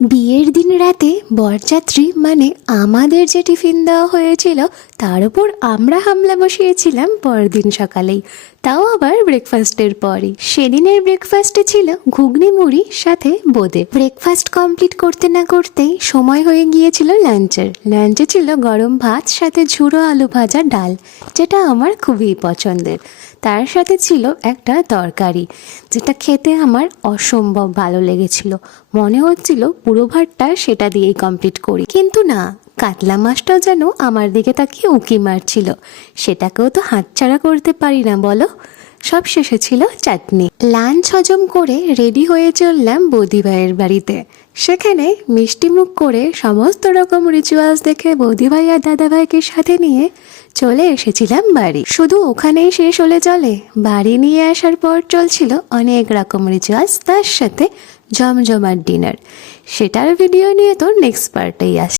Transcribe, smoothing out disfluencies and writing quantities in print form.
বিয়ের দিন রাতে বরযাত্রী মানে আমাদের যে টিফিন দেওয়া হয়েছিল তার উপর আমরা হামলা বসিয়েছিলাম পরদিন সকালেই, তাও আবার ব্রেকফাস্টের পরই। সেদিনের ব্রেকফাস্টে ছিল ঘুগনি মুড়ি সাথে বোঁদে। ব্রেকফাস্ট কমপ্লিট করতে না করতেই সময় হয়ে গিয়েছিল লাঞ্চে ছিল গরম ভাত সাথে ঝুড়ো আলু ভাজা ডাল, যেটা আমার খুবই পছন্দের। তার সাথে ছিল একটা তরকারি, যেটা খেতে আমার অসম্ভব ভালো লেগেছিল। মনে হচ্ছিল পুরো ভাতটা সেটা দিয়েই কমপ্লিট করি, কিন্তু না, কাতলা মাছটাও যেন আমার দিকে তাকিয়ে উঁকি মারছিল। সেটাকেও তো হাতছাড়া করতে পারি না বলো। সব শেষে ছিল চাটনি। লাঞ্চ হজম করে রেডি হয়ে চললাম বৌদি ভাইয়ের বাড়িতে। সেখানে মিষ্টি মুখ করে সমস্ত রকম রিচুয়ালস দেখে বৌদি ভাই আর দাদা ভাইকে সাথে নিয়ে চলে এসেছিলাম বাড়ি। শুধু ওখানেই শেষ হলে চলে, বাড়ি নিয়ে আসার পর চলছিল অনেক রকম রিচুয়ালস, তার সাথে জমজমাট ডিনার। সেটার ভিডিও নিয়ে তো নেক্সট পার্টেই আসছে।